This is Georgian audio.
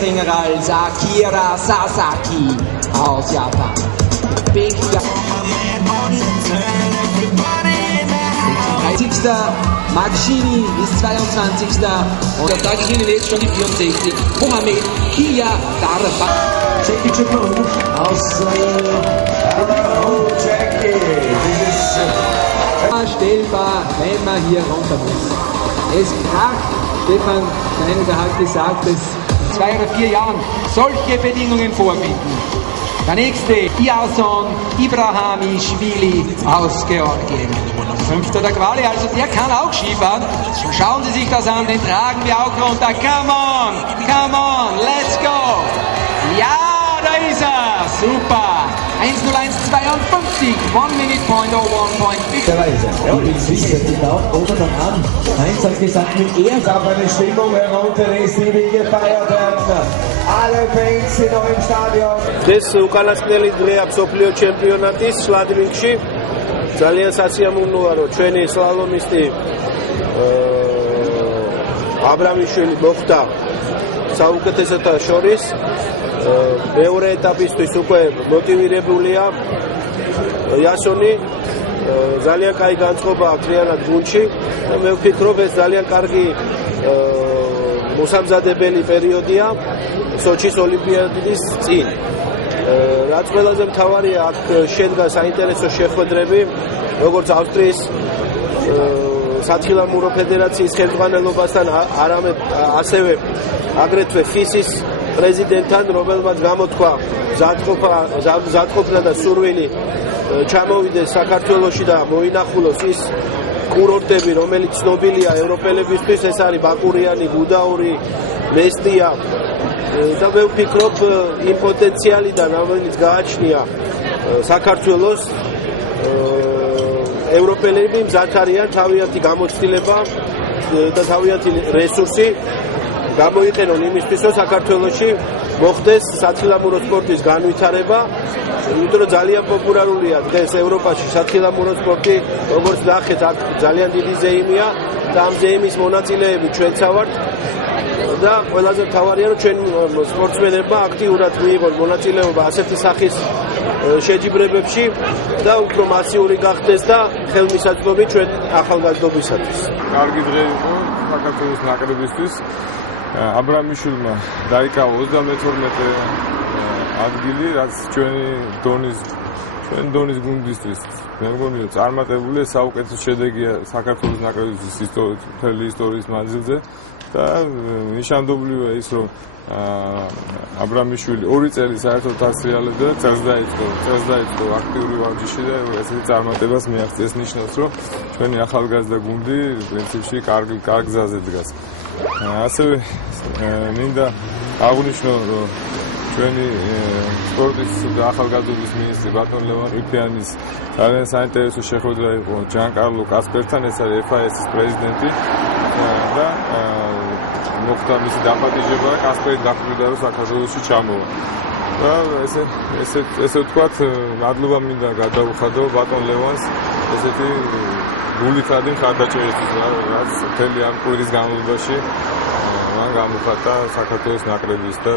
geringer als Akira Sasaki aus Japan. Big 30. Magshini ist 22. Und auf Dankeschön jetzt schon die 64. Mohamed Kia Darba. Jackie Chapman aus Jackie. Stellbar, wenn man hier runter muss. Es kracht. Stefan Steiniger hat gesagt, dass in 2 oder 4 Jahren solche Bedingungen vorfinden. Der nächste, Iason Ibrahimishvili aus Georgien. 5. der Quali, also der kann auch Skifahren. Schauen Sie sich das an, den tragen wir auch runter. Come on, let's go. Ja, da ist er, super. 1:01:52, 1 minute point or 1.50. Ja, ich sehe die Daumen oben noch an. Heinz hat gesagt, mit er darf eine Stimmung herunter ist, die wir gefeiert werden. Alle Fans sind noch im Stadion. Das უკანასკნელი დღეა მსოფლიო ჩემპიონატის შლადრინგში. ძალიან სასიამოვნოა, რომ ჩვენი სლალომისტი აბრამიშვილი მოხვდა საუკეთესოთა შორის. მეორე ეტაპისთვის უკვე მოტივირებულია იასონი. ძალიან კაი განწყობა აქვს რეალად გუნდში. მე ვფიქრობ, ეს ძალიან კარგი მოსამზადებელი პერიოდია სოჩის ოლიმპიადის წინ. რაც ყველაზე მთავარია, აქ შედგა საინტერესო შეხვედრები, როგორც ავსტრიის სათხილამურო ფედერაციის ხელმძღვანელობასთან, არამედ ასევე აგრეთვე FIS-ის პრეზიდენტთან, რომელმაც გამოთქვა მზადყოფნა და სურვილი ჩამოვიდეს საქართველოში და მოინახულოს ის კურორტები, რომელიც ცნობილია ევროპელებისთვის, ეს არის ბაკურიანი, გუდაური, მესტია. და მე ვფიქრობ, იმ პოტენციალიდან, რომელიც გააჩნია საქართველოს, ევროპელები მზად არიან თავიანთი გამოცდილება და თავიანთი რესურსი გამოიყენონ იმისთვის, რომ საქართველოში მოხდეს სათხილამურო სპორტის განვითარება. იმიტომ რომ ძალიან პოპულარულია დღეს ევროპაში სათხილამურო სპორტი, როგორც ნახეთ, აქ ძალიან დიდი ზეიმია და ამ ზეიმის მონაწილეები ჩვენც ვართ. და ყველაზე მთავარია, რომ ჩვენ სპორტსმენებმა აქტიურად მიიღონ მონაწილეობა ასეთი სახის შეჯიბრებებში და უფრო მასიური გახდეს და ხელმისაწვდომი ჩვენ ახალგაზრდობისათვის. კარგი დღე იყო საქართველოს ნაკრებისთვის. აბრამიშვილმა დაიკავა 32 ადგილი, რაც ჩვენი დონის გუნდისთვის. მე მგონი, რომ წარმატებული საუკეთესო შედეგია საქართველოს ნაკრებისთვის მთელი ისტორიის მანძილზე და ნიშანდობლივია ის, რომ აბრამიშვილი 2 წელი საერთოდ ასრიალებდა და წელს დაიწყო აქტიური ვარჯიში და ესეთი წარმატებას მიაღწია. ეს ნიშნავს, რომ ჩვენი ახალგაზრდა გუნდი პრინციპში კარგ გზაზე დგას. ასევე მინდა აღვნიშნო, რომ ჩვენი სპორტის და ახალგაზრდობის მინისტრი ბატონ ლევან ყიფიანის ძალიან საინტერესო შეხვედრა იყო ჯან-კარლო კასპერთან, ეს არის FIS-ის პრეზიდენტი და მოხდა მისი დაპატიჟება და კასპერი დაკვირდა, რომ საქართველოში ჩამოვა. და ესე ვთქვათ, მადლობა მინდა გადავუხადო ბატონ ლევანს ესეთი გულითადი მხარდაჭერისთვის, რაც მთელი ამ კვირის განმავლობაში მან გამოხატა საქართველოს ნაკრების და